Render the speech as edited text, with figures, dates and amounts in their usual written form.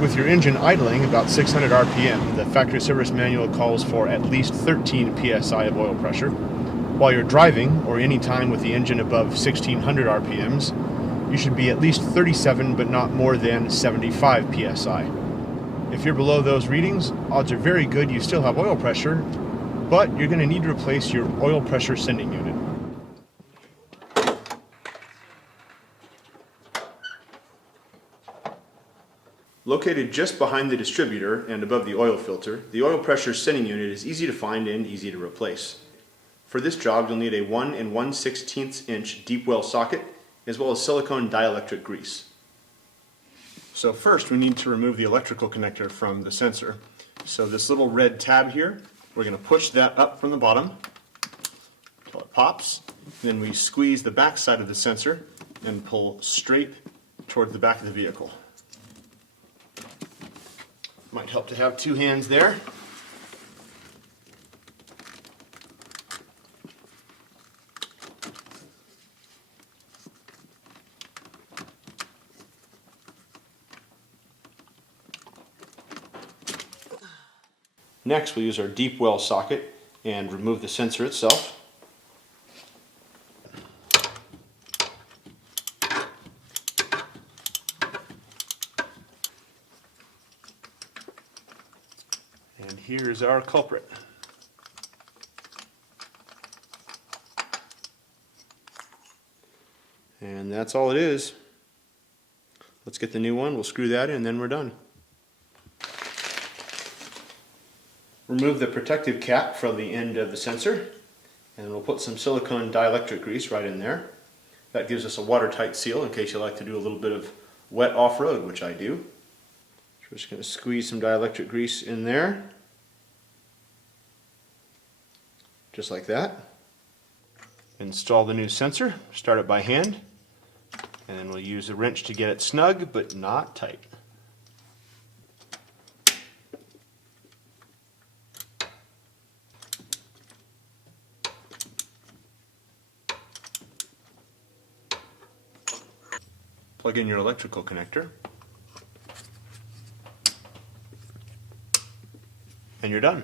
With your engine idling about 600 RPM, the factory service manual calls for at least 13 psi of oil pressure. While you're driving, or any time with the engine above 1600 RPMs, you should be at least 37 but not more than 75 psi. If you're below those readings, odds are very good you still have oil pressure, but you're going to need to replace your oil pressure sending unit. Located just behind the distributor and above the oil filter, the oil pressure sending unit is easy to find and easy to replace. For this job, you'll need a 1 1/16 inch deep well socket, as well as silicone dielectric grease. So first we need to remove the electrical connector from the sensor. So this little red tab here, we're going to push that up from the bottom until it pops. Then we squeeze the back side of the sensor and pull straight toward the back of the vehicle. Might help to have two hands there. Next, we'll use our deep well socket and remove the sensor itself. And here's our culprit. And that's all it is. Let's get the new one, we'll screw that in, and then we're done. Remove the protective cap from the end of the sensor, and we'll put some silicone dielectric grease right in there. That gives us a watertight seal in case you like to do a little bit of wet off-road, which I do. So we're just going to squeeze some dielectric grease in there, just like that. Install the new sensor, start it by hand, and then we'll use a wrench to get it snug but not tight. Plug in your electrical connector, and you're done.